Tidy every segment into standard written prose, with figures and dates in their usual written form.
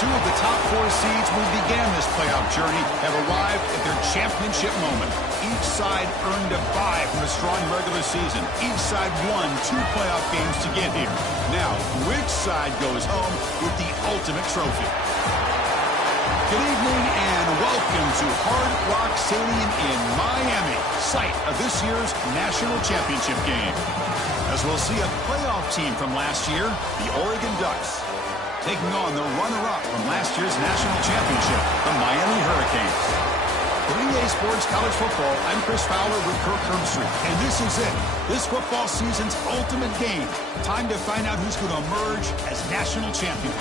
Two of the top 4 seeds who began this playoff journey have arrived at their championship moment. Each side earned a bye from a strong regular season. Each side won 2 playoff games to get here. Now, which side goes home with the ultimate trophy? Good evening and welcome to Hard Rock Stadium in Miami, site of this year's national championship game. As we'll see a playoff team from last year, the Oregon Ducks, taking on the runner-up from last year's national championship, the Miami Hurricanes. For EA Sports College Football, I'm Chris Fowler with Kirk Herbstreit, and this is it. This football season's ultimate game. Time to find out who's going to emerge as national champion.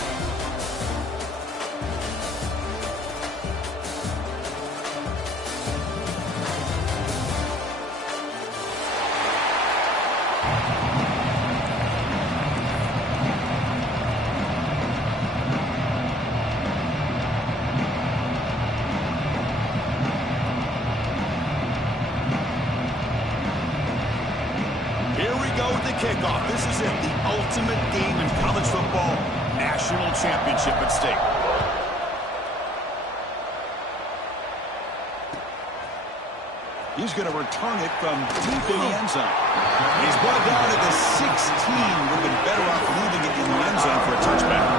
Kickoff. This is it, the ultimate game in college football, national championship at stake. He's going to return it from deep in the end zone. He's brought down at the 16. Would have been better off leaving it in the end zone for a touchback.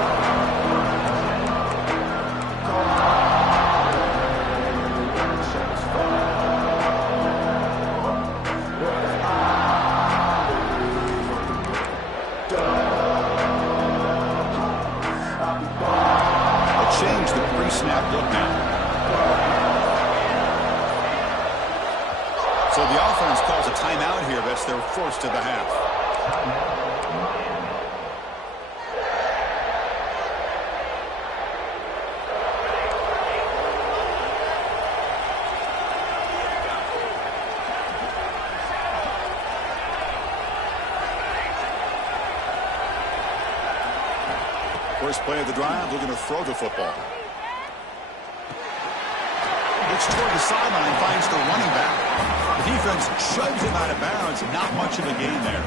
Snap look now. So the offense calls a timeout here. That's their first of the half. First play of the drive, looking to throw the football. Toward the sideline, finds the running back. The defense shoves him out of bounds. Not much of a gain there.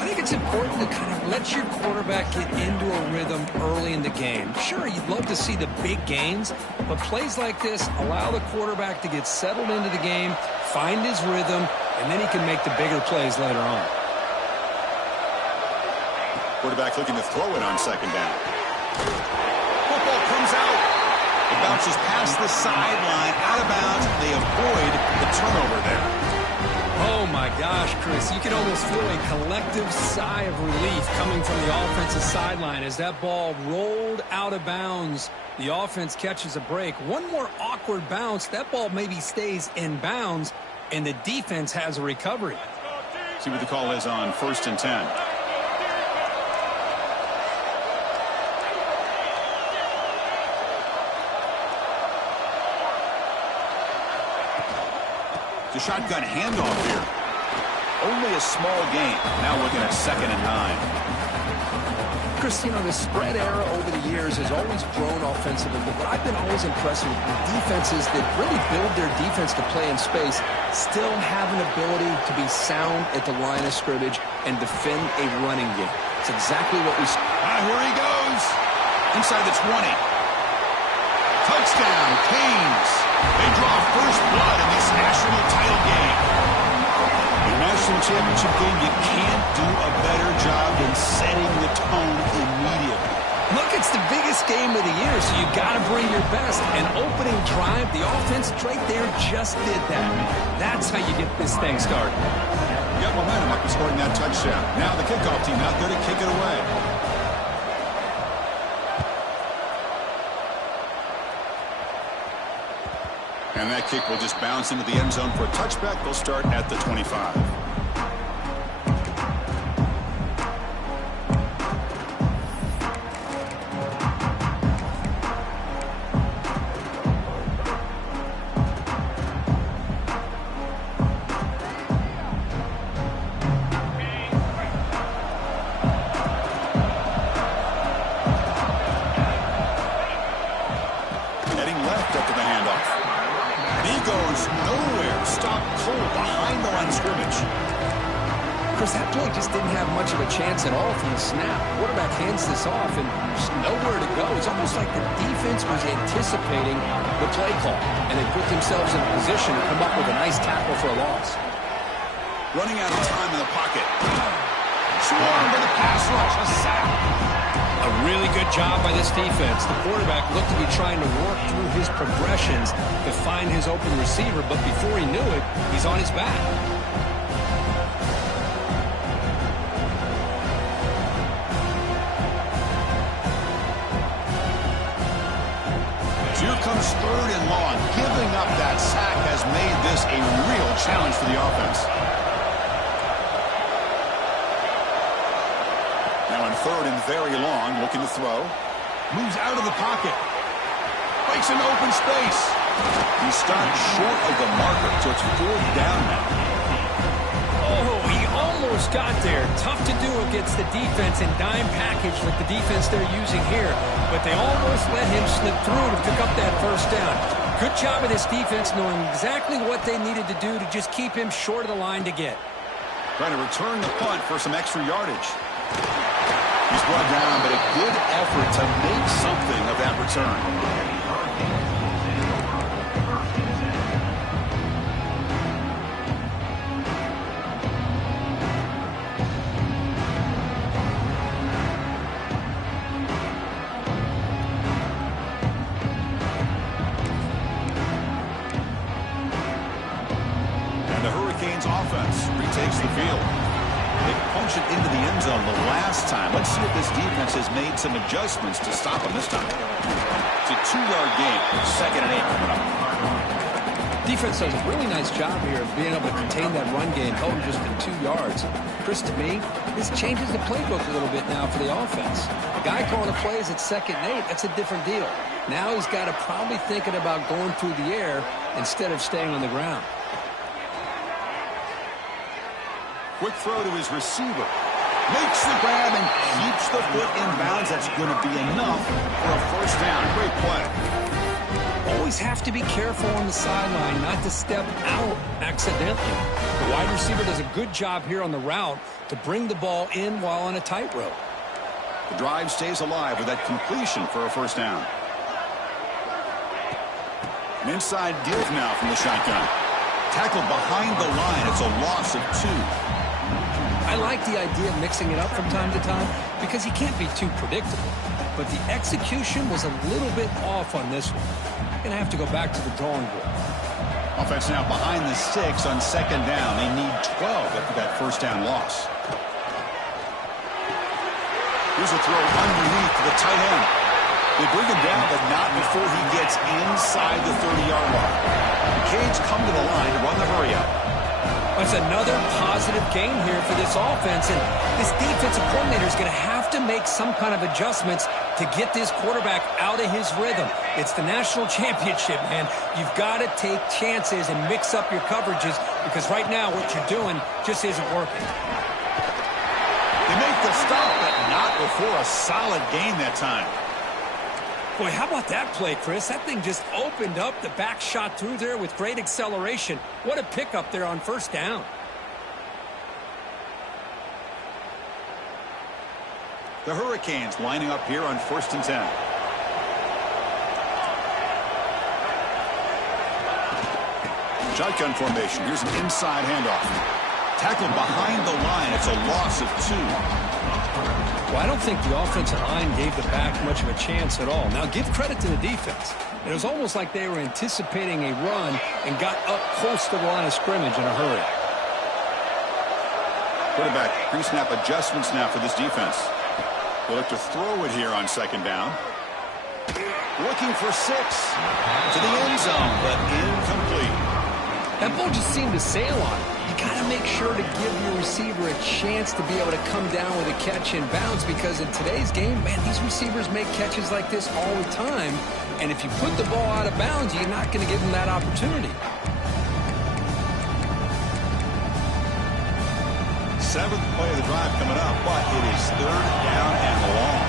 I think it's important to kind of let your quarterback get into a rhythm early in the game. Sure, you'd love to see the big gains, but plays like this allow the quarterback to get settled into the game, find his rhythm, and then he can make the bigger plays later on. Quarterback looking to throw it on second down. Football comes out. It bounces past the sideline, out of bounds. They avoid the turnover there. Oh, my gosh, Chris. You can almost feel a collective sigh of relief coming from the offensive sideline as that ball rolled out of bounds. The offense catches a break. One more awkward bounce. That ball maybe stays in bounds, and the defense has a recovery. See what the call is on 1st and 10. The shotgun handoff here. Only a small gain. Now looking at 2nd and 9. Chris, you know, the spread era over the years has always grown offensively, but what I've been always impressed with defenses that really build their defense to play in space still have an ability to be sound at the line of scrimmage and defend a running game. It's exactly what we saw. Here he goes. Inside the 20. Touchdown, Canes. They draw first blood in this national title game. In a national championship game, you can't do a better job than setting the tone immediately. Look, it's the biggest game of the year, so you got to bring your best. An opening drive, the offense right there just did that. That's how you get this thing started. You got momentum after scoring that touchdown. Now the kickoff team out there to kick it away. And that kick will just bounce into the end zone for a touchback. They'll start at the 25. Heading left after the handoff. He goes nowhere. Stopped cold behind the line of scrimmage. Chris, that play just didn't have much of a chance at all from the snap. Quarterback hands this off and just nowhere to go. It's almost like the defense was anticipating the play call, and they put themselves in a position to come up with a nice tackle for a loss. Running out of time in the pocket. Swarmed by the pass rush. A sack. A really good job by this defense. The quarterback looked to be trying to work through his progressions to find his open receiver, but before he knew it, he's on his back. Here comes 3rd and long. Giving up that sack has made this a real challenge for the offense. Now in 3rd and very long, looking to throw. Moves out of the pocket. Breaks an open space. He stopped short of the marker, so it's 4th down now. Oh, he almost got there. Tough to do against the defense in dime package like the defense they're using here. But they almost let him slip through to pick up that 1st down. Good job of this defense knowing exactly what they needed to do to just keep him short of the line to get. Trying to return the punt for some extra yardage. He's brought down, but a good effort to make something of that return. Offense retakes the field. They punch it into the end zone the last time. Let's see if this defense has made some adjustments to stop them this time. It's a 2-yard gain. 2nd and 8 coming up. Defense does a really nice job here of being able to contain that run game, held just in 2 yards. Chris, to me, this changes the playbook a little bit now for the offense. The guy calling the plays at 2nd and 8, that's a different deal. Now he's got to probably thinking about going through the air instead of staying on the ground. Quick throw to his receiver. Makes the grab and keeps the foot in bounds. That's going to be enough for a 1st down. Great play. Always have to be careful on the sideline not to step out accidentally. The wide receiver does a good job here on the route to bring the ball in while on a tightrope. The drive stays alive with that completion for a 1st down. An inside deal now from the shotgun. Tackled behind the line. It's a loss of 2. I like the idea of mixing it up from time to time because you can't be too predictable. But the execution was a little bit off on this one. Going to have to go back to the drawing board. Offense now behind the 6 on 2nd down. They need 12 after that 1st down loss. Here's a throw underneath to the tight end. They bring him down, but not before he gets inside the 30-yard line. The Canes come to the line to run the hurry-up. That's another positive game here for this offense, and this defensive coordinator is going to have to make some kind of adjustments to get this quarterback out of his rhythm. It's the national championship, man. You've got to take chances and mix up your coverages because right now what you're doing just isn't working. They make the stop, but not before a solid gain that time. Boy, how about that play, Chris? That thing just opened up. The back shot through there with great acceleration. What a pickup there on 1st down. The Hurricanes lining up here on 1st and 10. Shotgun formation. Here's an inside handoff. Tackled behind the line. It's a loss of 2. Well, I don't think the offensive line gave the back much of a chance at all. Now, give credit to the defense. It was almost like they were anticipating a run and got up close to the line of scrimmage in a hurry. Quarterback pre-snap adjustments now for this defense. They'll look to throw it here on 2nd down. Looking for 6 to the end zone, but incomplete. That ball just seemed to sail on it. You got to make sure to give your receiver a chance to be able to come down with a catch and bounce because in today's game, man, these receivers make catches like this all the time. And if you put the ball out of bounds, you're not going to give them that opportunity. 7th play of the drive coming up, but it is 3rd down and long.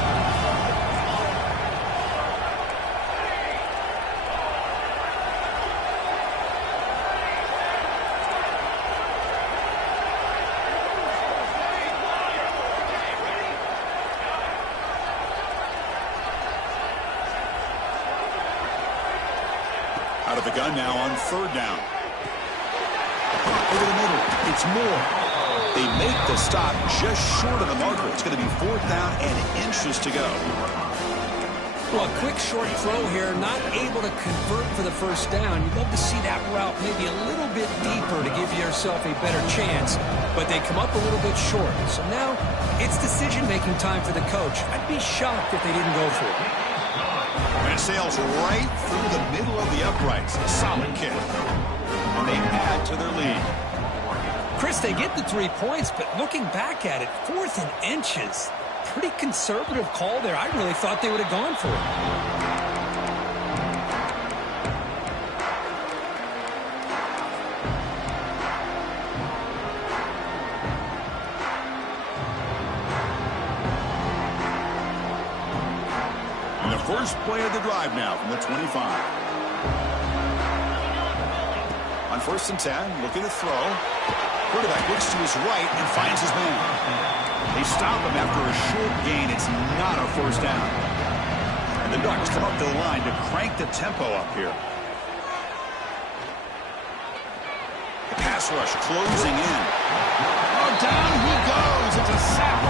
Out of the gun now on third down. Over the middle. It's Moore. They make the stop just short of the marker. It's going to be fourth down and inches to go. Well, a quick short throw here, not able to convert for the first down. You'd love to see that route maybe a little bit deeper to give yourself a better chance, but they come up a little bit short. So now it's decision-making time for the coach. I'd be shocked if they didn't go for it. And it sails right through the middle of the uprights. A solid kick. And they add to their lead. Chris, they get the 3 points, but looking back at it, 4th and inches. Pretty conservative call there. I really thought they would have gone for it. And the first play of the drive now from the 25. On 1st and 10, looking to throw. Quarterback looks to his right and finds his man. They stop him after a short gain. It's not a first down. And the Ducks come up to the line to crank the tempo up here. The pass rush closing in. Oh, down he goes. It's a sack.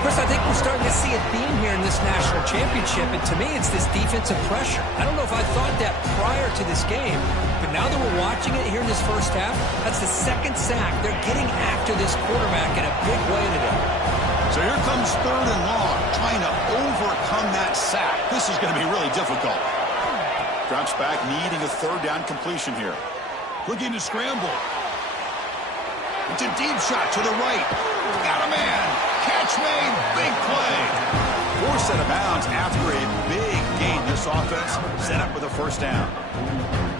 Chris, I think we're starting to see a theme here in this national championship, and to me it's this defensive pressure. I don't know if I thought that prior to this game, but now that we're watching it here in this first half, that's the 2nd sack. They're getting after this quarterback in a big way today. So here comes 3rd and long, trying to overcome that sack. This is going to be really difficult. Drops back, needing a 3rd down completion here. Looking to scramble. It's a deep shot to the right. Got a man. Catch made. Big play. Forced out of bounds after a big gain. This offense set up with a first down.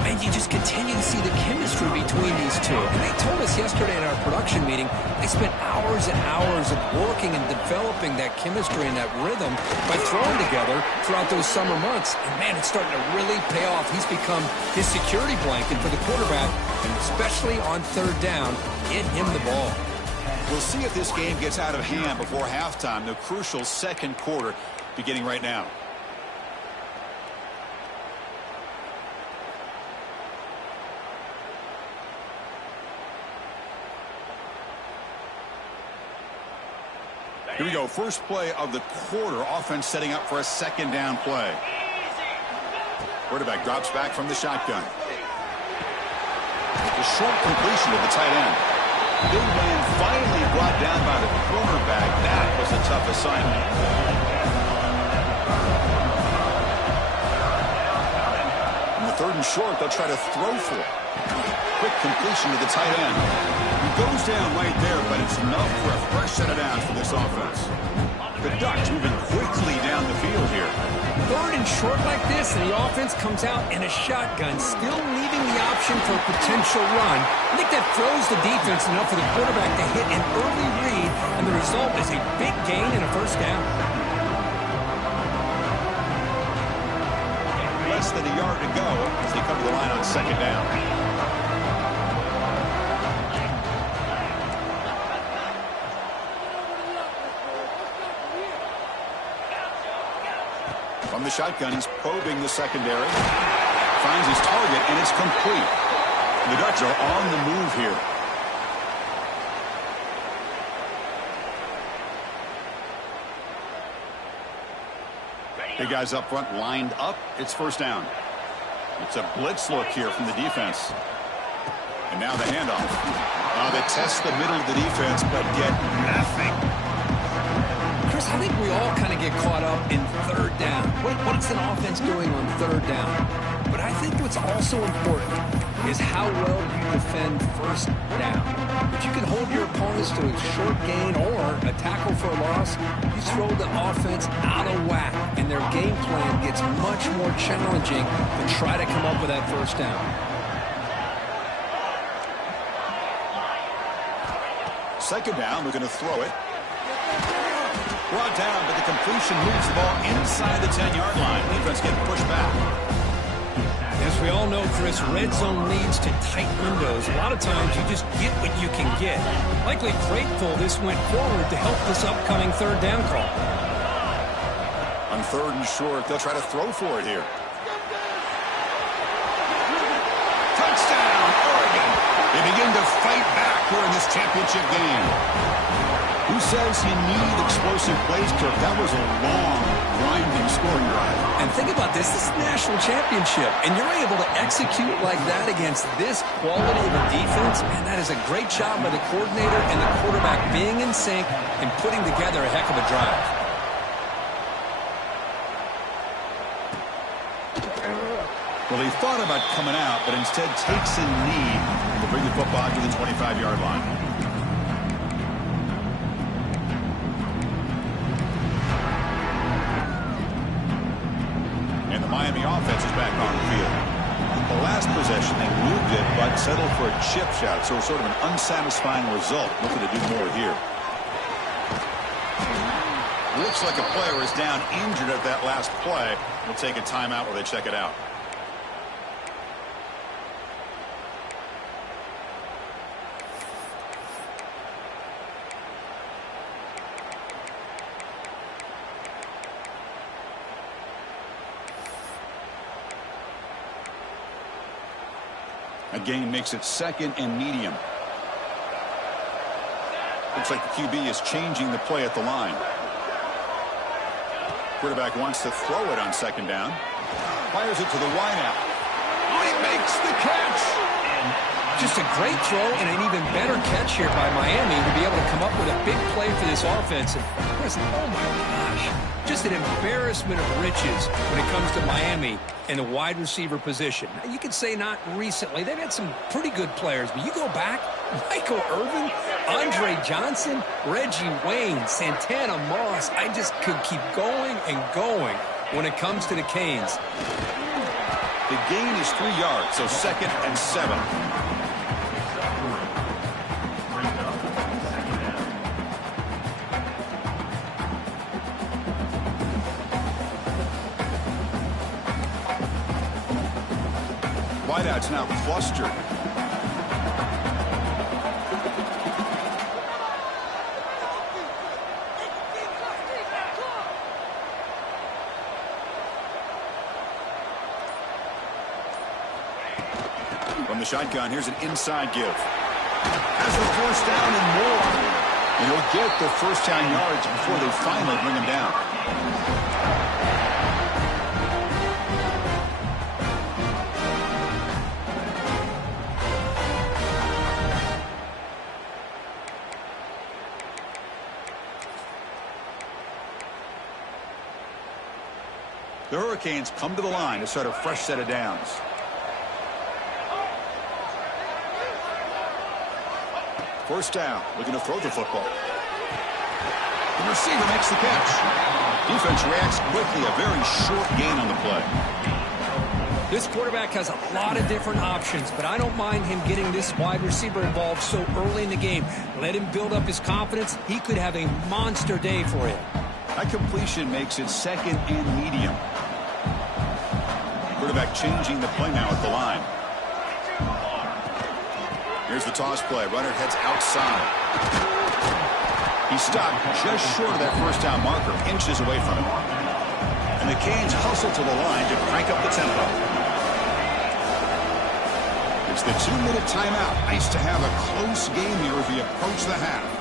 And you just continue to see the chemistry between these two. And they told us yesterday in our production meeting, they spent hours and hours of working and developing that chemistry and that rhythm by throwing together throughout those summer months. And, man, it's starting to really pay off. He's become his security blanket for the quarterback, and especially on 3rd down, get him the ball. We'll see if this game gets out of hand before halftime, the crucial 2nd quarter beginning right now. Here we go. First play of the quarter. Offense setting up for a 2nd down play. Quarterback drops back from the shotgun. A short completion to the tight end. Big man finally brought down by the cornerback. That was a tough assignment. In the 3rd and short, they'll try to throw for it. Quick completion to the tight end. He goes down right there, but it's enough for a fresh set of downs for this offense. The Ducks moving quickly down the field here. 3rd and short like this, and the offense comes out in a shotgun, still leaving the option for a potential run. I think that throws the defense enough for the quarterback to hit an early read, and the result is a big gain and a first down. Less than a yard to go as they come to the line on 2nd down. From the shotgun, he's probing the secondary. Finds his target, and it's complete. The Ducks are on the move here. Big guys up front lined up. It's first down. It's a blitz look here from the defense. And now the handoff. They test the middle of the defense, but get nothing. Chris, I think we all kind of get caught up in 3rd down. What's an offense doing on 3rd down? But I think what's also important is how well you defend 1st down. If you can hold your opponents to a short gain or a tackle for a loss, you throw the offense out of whack, and their game plan gets much more challenging to try to come up with that first down. 2nd down, we're going to throw it. Brought down, but the completion moves the ball inside the 10-yard line. Defense getting pushed back. As we all know, Chris, red zone leads to tight windows. A lot of times you just get what you can get. Likely grateful this went forward to help this upcoming 3rd down call. On 3rd and short, they'll try to throw for it here. Oregon. They begin to fight back here in this championship game. Who says you need explosive plays, Kirk? That was a long, grinding scoring drive. And think about this. This is a national championship, and you're able to execute like that against this quality of a defense. Man, that is a great job by the coordinator and the quarterback being in sync and putting together a heck of a drive. Well, he thought about coming out, but instead takes a knee to bring the football to the 25-yard line. And the Miami offense is back on the field. The last possession, they moved it, but settled for a chip shot, so sort of an unsatisfying result. Looking to do more here. Looks like a player is down injured at that last play. We'll take a timeout while they check it out. Again, makes it second and medium. Looks like the QB is changing the play at the line. Quarterback wants to throw it on second down. Fires it to the wideout. Oh, he makes the catch. Just a great throw and an even better catch here by Miami to be able to come up with a big play for this offense. And Chris, oh my gosh, just an embarrassment of riches when it comes to Miami and the wide receiver position. Now, you could say not recently. They've had some pretty good players, but you go back, Michael Irvin, Andre Johnson, Reggie Wayne, Santana Moss. I just could keep going and going when it comes to the Canes. The gain is 3 yards, so second and 7. Wideout's now clustered. From the shotgun, here's an inside give. Has the first down and more. And he'll get the first down yards before they finally bring him down. The Hurricanes come to the line to start a fresh set of downs. First down, looking to throw the football. The receiver makes the catch. Defense reacts quickly, a very short gain on the play. This quarterback has a lot of different options, but I don't mind him getting this wide receiver involved so early in the game. Let him build up his confidence. He could have a monster day for him. That completion makes it second and medium. Quarterback changing the play now at the line. Here's the toss play. Runner heads outside. He stopped just short of that first down marker, inches away from him. And the Canes hustle to the line to crank up the tempo. It's the 2-minute timeout. Nice to have a close game here as we approach the half.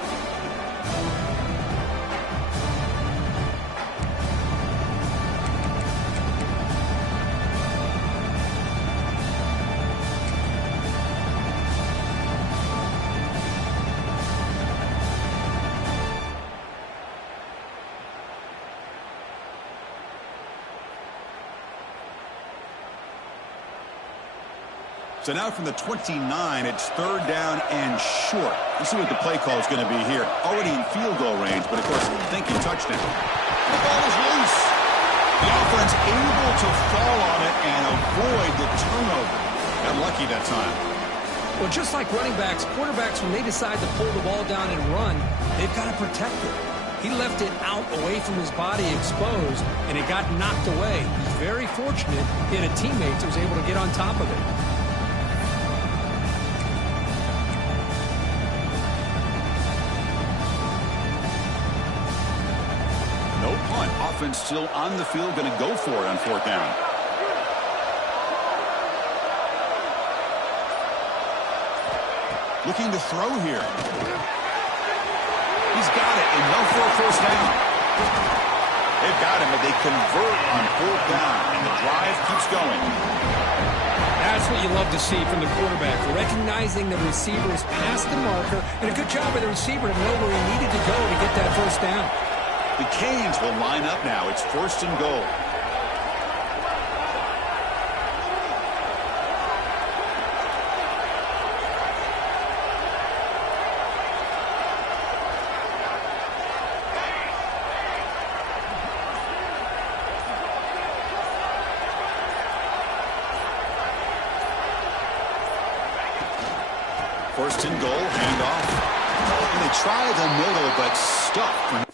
So now from the 29, it's third down and short. Let's see what the play call is going to be here. Already in field goal range, but of course, thinking touchdown. The ball is loose. The offense able to fall on it and avoid the turnover. Got lucky that time. Well, just like running backs, quarterbacks, when they decide to pull the ball down and run, they've got to protect it. He left it out away from his body exposed, and it got knocked away. He's very fortunate he had a teammate that was able to get on top of it. No punt. Offense still on the field, going to go for it on fourth down. Looking to throw here. He's got it, enough for a first down. They've got him, but they convert on fourth down, and the drive keeps going. That's what you love to see from the quarterback, recognizing the receiver is past the marker, and a good job by the receiver to know where he needed to go to get that first down. The Canes will line up now. It's first and goal. First and goal, handoff. And they try the middle, but stuck.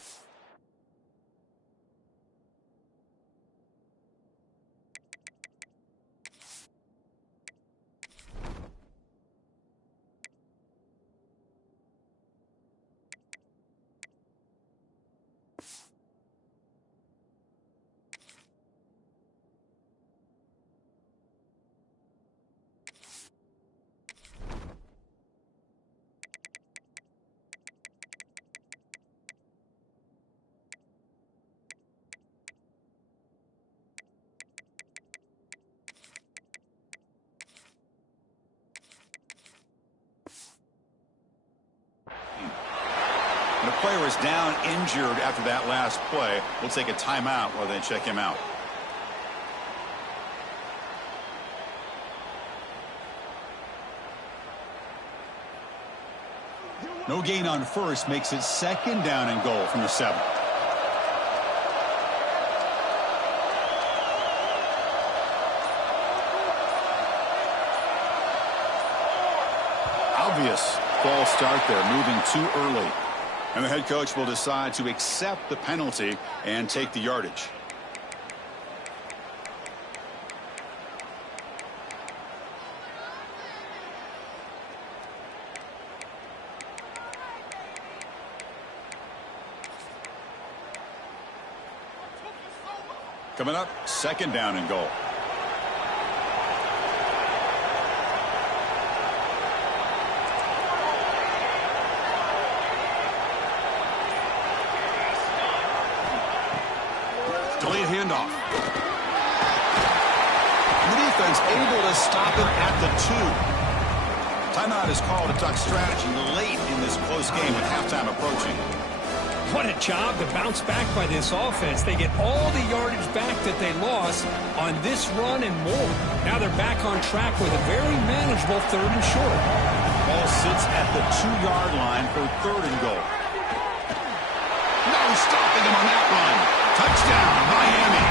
The player is down injured after that last play. We'll take a timeout while they check him out. No gain on first makes it second down and goal from the 7. Obvious false start there, moving too early. And the head coach will decide to accept the penalty and take the yardage. Coming up, second down and goal. Delayed handoff. The defense able to stop him at the 2. Timeout is called to talk strategy late in this close game with halftime approaching. What a job to bounce back by this offense. They get all the yardage back that they lost on this run and more. Now they're back on track with a very manageable 3rd and short. Ball sits at the 2-yard line for 3rd and goal. No stopping him on that run. Touchdown, Miami.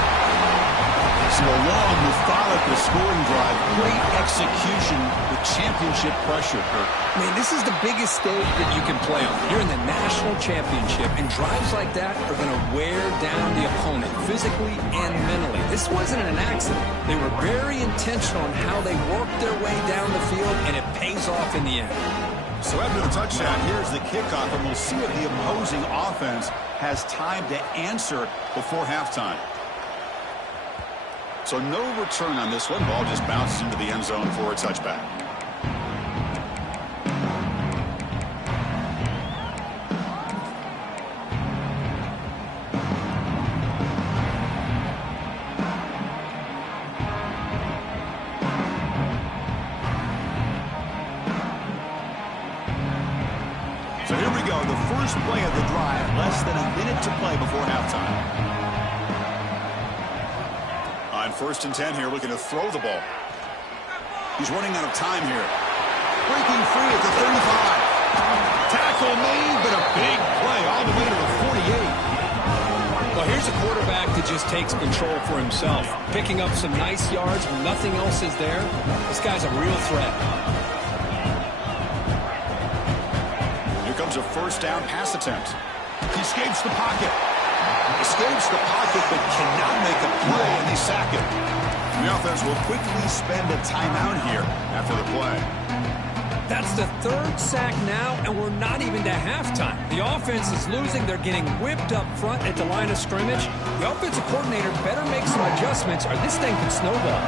So a long, methodical scoring drive. Great execution with championship pressure, Kurt. Man, this is the biggest stage that you can play on. You're in the national championship, and drives like that are going to wear down the opponent physically and mentally. This wasn't an accident. They were very intentional on how they worked their way down the field, and it pays off in the end. So after the touchdown, here's the kickoff, and we'll see if the opposing offense has time to answer before halftime. So no return on this one. Ball just bounces into the end zone for a touchback. So here we go, the first play of the drive, less than a minute to play before halftime. On 1st and 10 here, looking to throw the ball. He's running out of time here. Breaking free at the 35. Tackle made, but a big play all the way to the 48. Well, here's a quarterback that just takes control for himself. Picking up some nice yards when nothing else is there. This guy's a real threat. Here comes a first down pass attempt. He escapes the pocket. Escapes the pocket, but cannot make a play, and they sack him. The offense will quickly spend a timeout here after the play. That's the 3rd sack now, and we're not even to halftime. The offense is losing. They're getting whipped up front at the line of scrimmage. The offensive coordinator better make some adjustments, or this thing could snowball.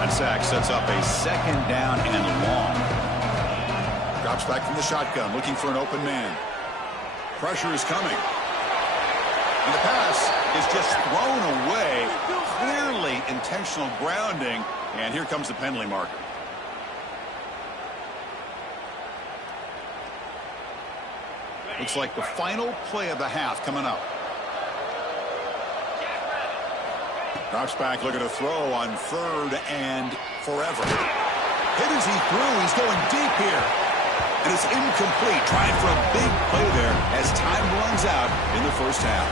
That sack sets up a 2nd down and long. Drops back from the shotgun, looking for an open man. Pressure is coming. And the pass is just thrown away. Clearly intentional grounding. And here comes the penalty marker. Looks like the final play of the half coming up. Drops back, looking to throw on third and forever. Hit as he threw. He's going deep here. And it's incomplete. Trying for a big play there as time runs out in the first half.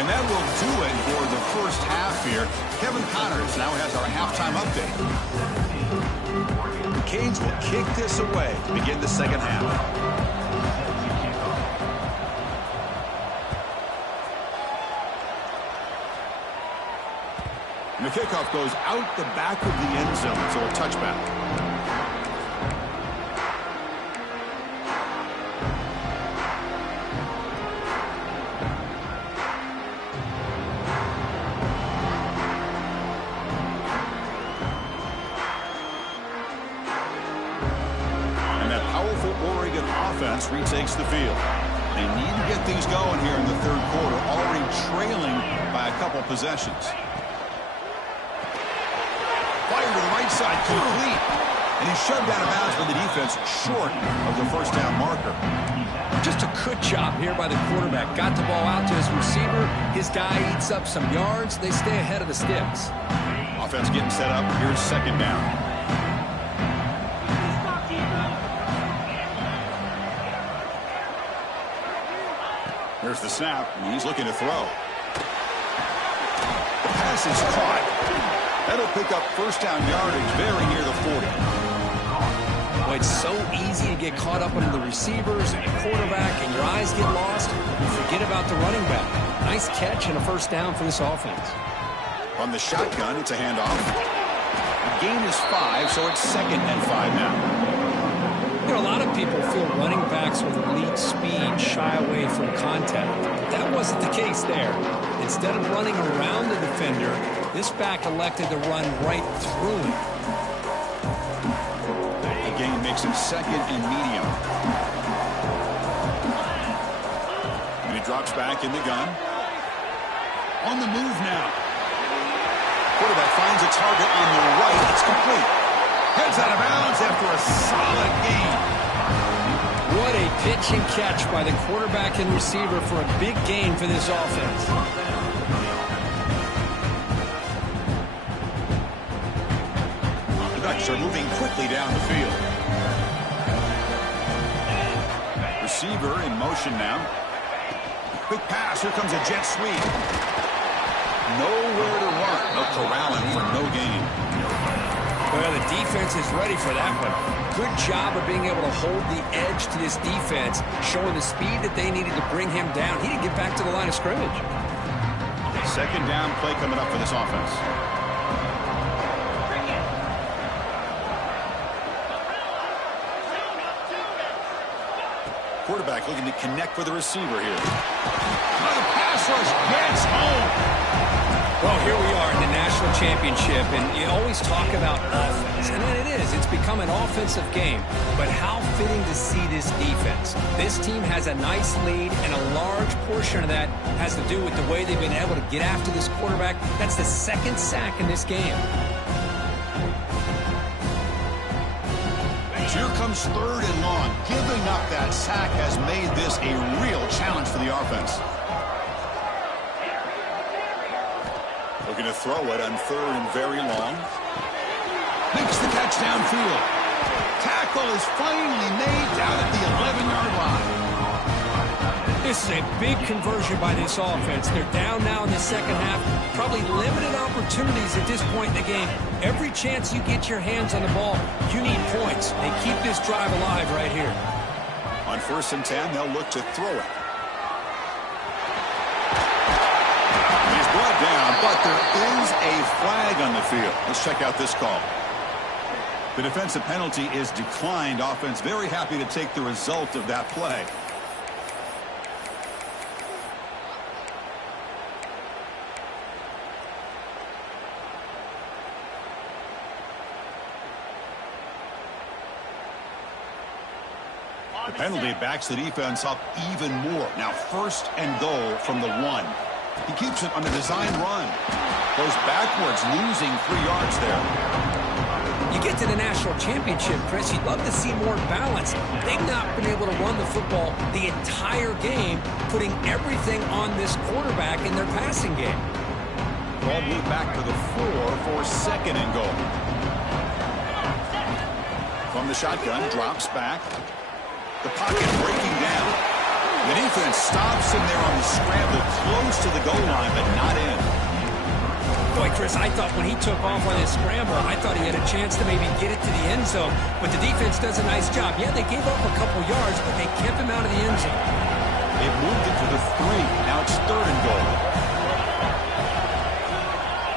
And that will do it for the first half here. Kevin Connors now has our halftime update. The Canes will kick this away to begin the second half. And the kickoff goes out the back of the end zone, so a touchback. And that powerful Oregon offense retakes the field. They need to get things going here in the third quarter, already trailing by a couple possessions. Fire to the right side, complete. And he's shoved out of bounds by the defense short of the first down marker. Just a good job here by the quarterback. Got the ball out to his receiver. His guy eats up some yards. They stay ahead of the sticks. Offense getting set up. Here's second down. Here's the snap, and he's looking to throw. The pass is caught. That'll pick up first down yardage very near the 40. Well, it's so easy to get caught up on the receivers and the quarterback, and your eyes get lost. You forget about the running back. Nice catch and a first down for this offense. From the shotgun, it's a handoff. The gain is 5, so it's 2nd and 5 now. You know, a lot of people feel running backs with elite speed shy away from contact. That wasn't the case there. Instead of running around the defender, this back elected to run right through him. The gain makes it 2nd and medium. And he drops back in the gun. On the move now. Quarterback finds a target on the right. It's complete. Heads out of bounds after a solid gain. What a pitch and catch by the quarterback and receiver for a big gain for this offense. The Ducks are moving quickly down the field. Receiver in motion now. Quick pass. Here comes a jet sweep. Nowhere to run. They'll corral him for no gain. Well, the defense is ready for that one. Good job of being able to hold the edge to this defense, showing the speed that they needed to bring him down. He didn't get back to the line of scrimmage. Second down play coming up for this offense. Quarterback looking to connect with the receiver here. The pass rush gets home. Well, here we are in the national championship, and you always talk about offense, and it is. It's become an offensive game, but how fitting to see this defense. This team has a nice lead, and a large portion of that has to do with the way they've been able to get after this quarterback. That's the 2nd sack in this game. Here comes 3rd and long. Giving up that sack has made this a real challenge for the offense. Looking to throw it on 3rd and very long. Makes the catch downfield. Tackle is finally made down at the 11-yard line. This is a big conversion by this offense. They're down now in the second half. Probably limited opportunities at this point in the game. Every chance you get your hands on the ball, you need points. They keep this drive alive right here. On 1st and 10, they'll look to throw it. He's brought down, but there is a flag on the field. Let's check out this call. The defensive penalty is declined. Offense very happy to take the result of that play. The penalty backs the defense up even more. Now 1st and goal from the 1. He keeps it on a design run. Goes backwards, losing 3 yards there. You get to the national championship, Chris, you'd love to see more balance. They've not been able to run the football the entire game, putting everything on this quarterback in their passing game. Ball moved back to the 4 for 2nd and goal. From the shotgun, drops back. The pocket breaking down. The defense stops him there on the scramble, close to the goal line, but not in. Boy, Chris, I thought when he took off on his scramble, I thought he had a chance to maybe get it to the end zone. But the defense does a nice job. Yeah, they gave up a couple yards, but they kept him out of the end zone. They've moved it to the 3. Now it's 3rd and goal.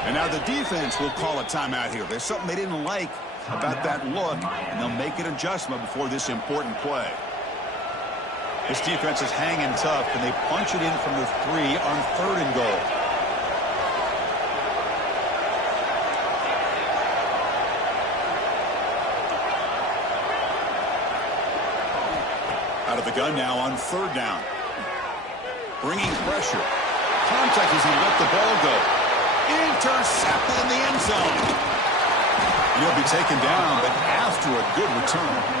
And now the defense will call a timeout here. There's something they didn't like about that look, and they'll make an adjustment before this important play. This defense is hanging tough, and they punch it in from the 3 on 3rd and goal. Out of the gun now on 3rd down. Bringing pressure. Contact as he let the ball go. Intercepted in the end zone. And he'll be taken down, but after a good return.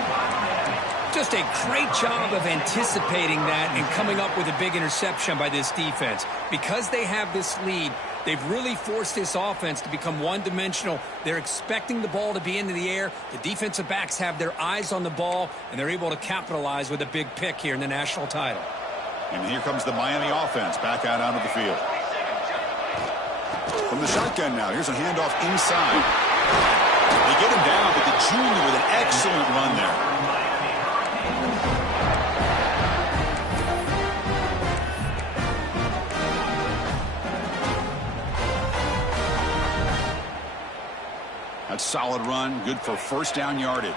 Just a great job of anticipating that and coming up with a big interception by this defense. Because they have this lead, they've really forced this offense to become one-dimensional. They're expecting the ball to be into the air. The defensive backs have their eyes on the ball, and they're able to capitalize with a big pick here in the national title. And here comes the Miami offense back out onto the field. From the shotgun now, here's a handoff inside. They get him down, but the junior with an excellent run there. That's a solid run, good for 1st down yardage.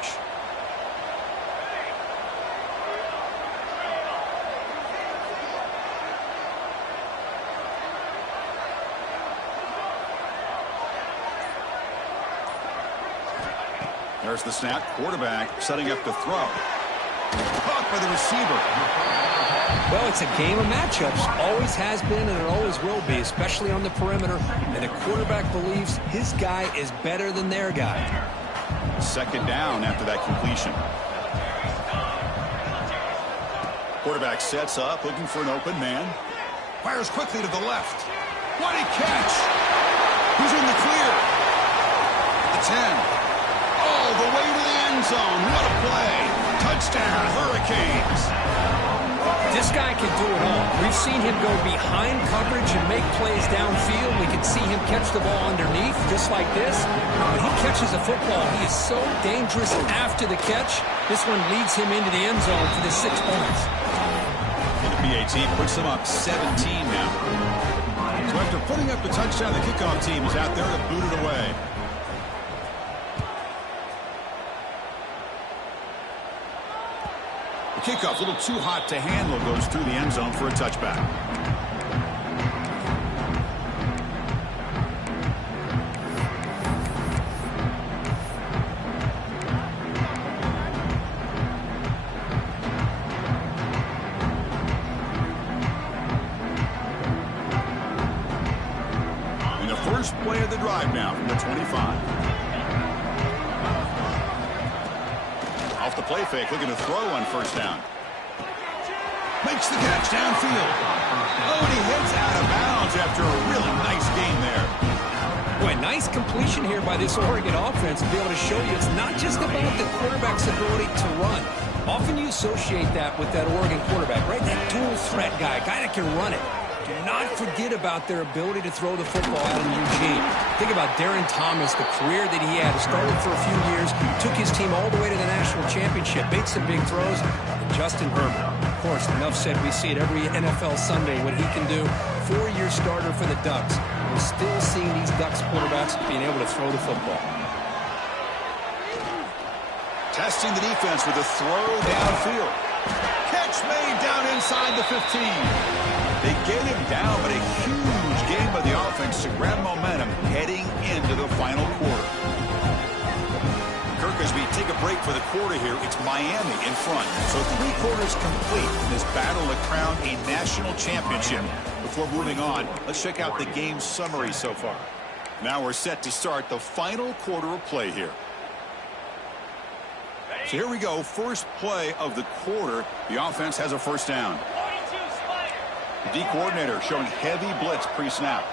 There's the snap. Quarterback setting up to throw. Caught by the receiver. Well, it's a game of matchups. Always has been, and it always will be, especially on the perimeter. And the quarterback believes his guy is better than their guy. 2nd down after that completion. Quarterback sets up, looking for an open man. Fires quickly to the left. What a catch! He's in the clear. The 10. All the way to the end zone. What a play. Touchdown, Hurricanes. This guy can do it all. We've seen him go behind coverage and make plays downfield. We can see him catch the ball underneath, just like this. When he catches a football, he is so dangerous after the catch. This one leads him into the end zone for the 6 points. And the PAT puts them up 17 now. So after putting up the touchdown, the kickoff team is out there to boot it away. Kickoff, a little too hot to handle, goes through the end zone for a touchback. And the first play of the drive now from the 25. Off the play fake, looking to throw on 1st down. Makes the catch downfield. Oh, and he hits out of bounds after a really nice game there. Boy, nice completion here by this Oregon offense to be able to show you it's not just about the quarterback's ability to run. Often you associate that with that Oregon quarterback, right? That dual threat guy that can run it. Do not forget about their ability to throw the football out in Eugene. Think about Darren Thomas, the career that he had. Started for a few years, took his team all the way to the national championship, made some big throws. And Justin Herbert, of course, enough said, we see it every NFL Sunday what he can do. 4-year starter for the Ducks. We're still seeing these Ducks quarterbacks being able to throw the football. Testing the defense with a throw downfield. Catch made down inside the 15. They get him down, but a huge game by the offense to grab momentum heading into the final quarter. Kirk, as we take a break for the quarter here. It's Miami in front. So 3 quarters complete in this battle to crown a national championship. Before moving on, let's check out the game summary so far. Now we're set to start the final quarter of play here. So here we go. First play of the quarter. The offense has a first down. The D coordinator showing heavy blitz pre-snap.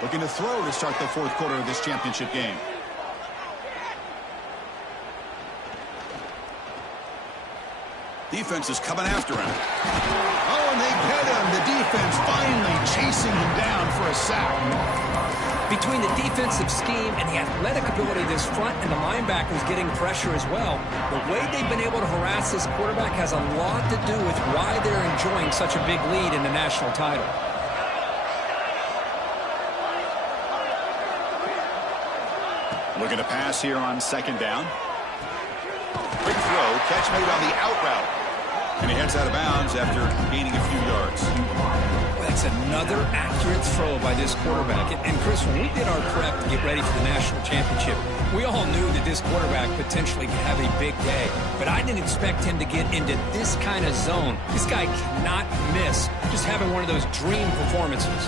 Looking to throw to start the fourth quarter of this championship game. Defense is coming after him. Oh, and they hit him. The defense finally chasing him down for a sack. Between the defensive scheme and the athletic ability of this front and the linebackers getting pressure as well, the way they've been able to harass this quarterback has a lot to do with why they're enjoying such a big lead in the national title. Looking to pass here on second down. Quick throw, catch made on the out route. And he heads out of bounds after gaining a few yards. Well, that's another accurate throw by this quarterback. And Chris, when we did our prep to get ready for the national championship, we all knew that this quarterback potentially could have a big day. But I didn't expect him to get into this kind of zone. This guy cannot miss just having one of those dream performances.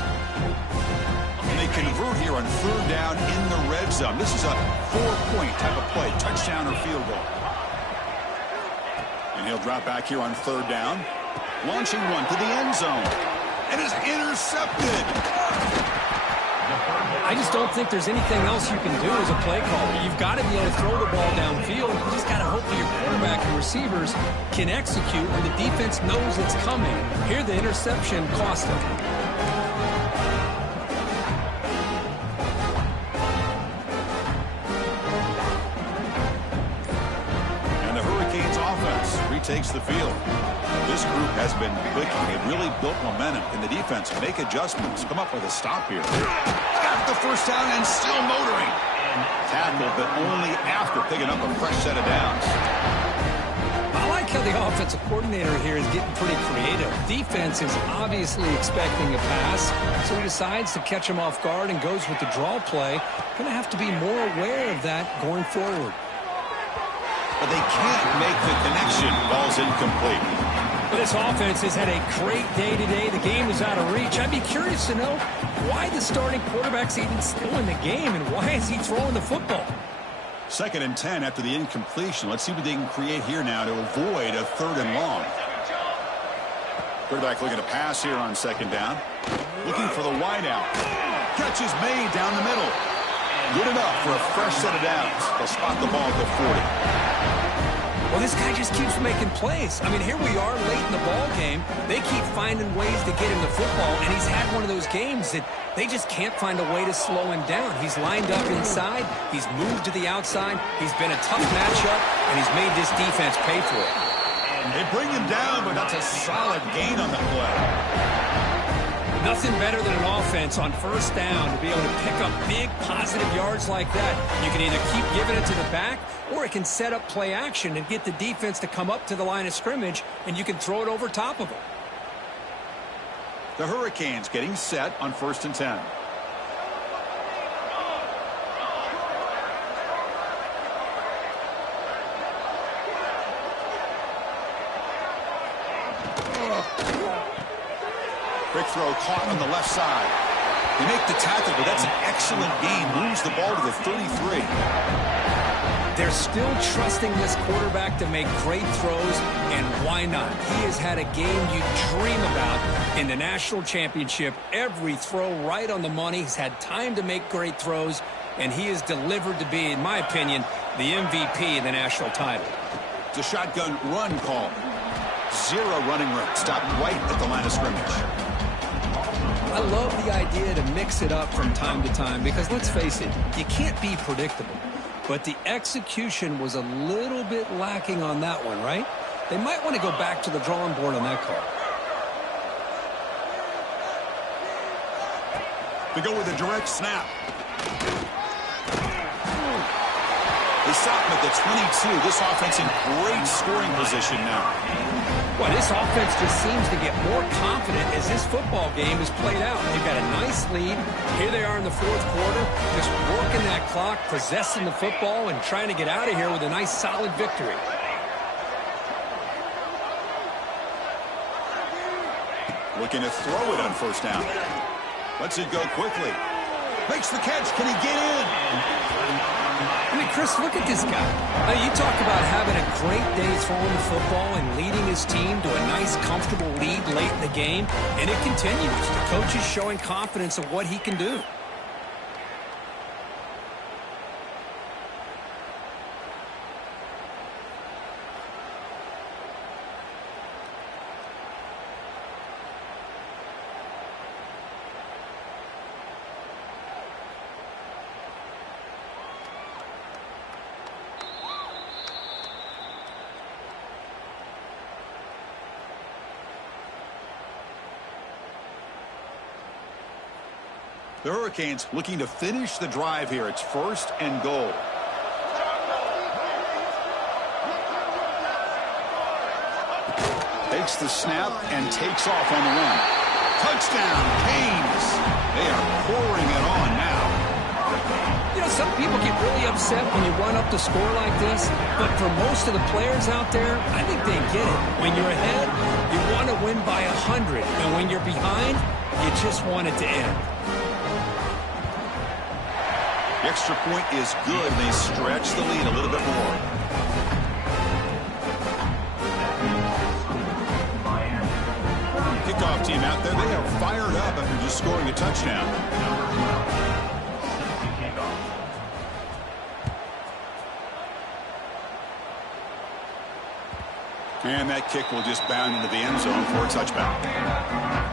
And they convert here on third down in the red zone. This is a 4-point type of play, touchdown or field goal. And he'll drop back here on third down. Launching one to the end zone. And is intercepted. I just don't think there's anything else you can do as a play caller. You've got to be able to throw the ball downfield. You just got to hope that your quarterback and receivers can execute when the defense knows it's coming. Here the interception cost him. Takes the field. This group has been clicking. They've really built momentum. Can the defense make adjustments? Come up with a stop here. Got the first down and still motoring. Tackled, but only after picking up a fresh set of downs. I like how the offensive coordinator here is getting pretty creative. Defense is obviously expecting a pass, so he decides to catch him off guard and goes with the draw play. Going to have to be more aware of that going forward. But they can't make the connection. Ball's incomplete. Well, this offense has had a great day today. The game is out of reach. I'd be curious to know why the starting quarterback's even still in the game and why is he throwing the football? 2nd and 10 after the incompletion. Let's see what they can create here now to avoid a 3rd and long. Quarterback looking to pass here on 2nd down. Looking for the wide out. Catch is made down the middle. Good enough for a fresh set of downs. They'll spot the ball at the 40. Well, this guy just keeps making plays. I mean, here we are late in the ball game. They keep finding ways to get him the football, and he's had one of those games that they just can't find a way to slow him down. He's lined up inside. He's moved to the outside. He's been a tough matchup, and he's made this defense pay for it. They bring him down, but that's a solid gain on the play. Nothing better than an offense on first down to be able to pick up big positive yards like that. You can either keep giving it to the back, or it can set up play action and get the defense to come up to the line of scrimmage, and you can throw it over top of them. The Hurricanes getting set on 1st and 10. Quick throw caught on the left side. They make the tackle, but that's an excellent gain. Moves the ball to the 33. They're still trusting this quarterback to make great throws, and why not? He has had a game you dream about in the national championship. Every throw right on the money. He's had time to make great throws, and he is delivered to be, in my opinion, the MVP of the national title. It's a shotgun run call. 0 running room. Stopped right at the line of scrimmage. I love the idea to mix it up from time to time because, let's face it, you can't be predictable. But the execution was a little bit lacking on that one, right? They might want to go back to the drawing board on that call. They go with a direct snap. They stop him at the 22. This offense in great scoring position now. Well, this offense just seems to get more confident as this football game is played out. They've got a nice lead. Here they are in the 4th quarter, just working that clock, possessing the football, and trying to get out of here with a nice, solid victory. Looking to throw it on first down. Lets it go quickly. Makes the catch. Can he get in? I mean, Chris, look at this guy. You talk about having a great day throwing the football and leading his team to a nice, comfortable lead late in the game, and it continues. The coach is showing confidence of what he can do. The Hurricanes looking to finish the drive here. It's 1st and goal. Takes the snap and takes off on the run. Touchdown, Canes. They are pouring it on now. You know, some people get really upset when you run up the score like this, but for most of the players out there, I think they get it. When you're ahead, you want to win by 100, and when you're behind, you just want it to end. The extra point is good. They stretch the lead a little bit more. Kickoff team out there. They are fired up after just scoring a touchdown. And that kick will just bound into the end zone for a touchback.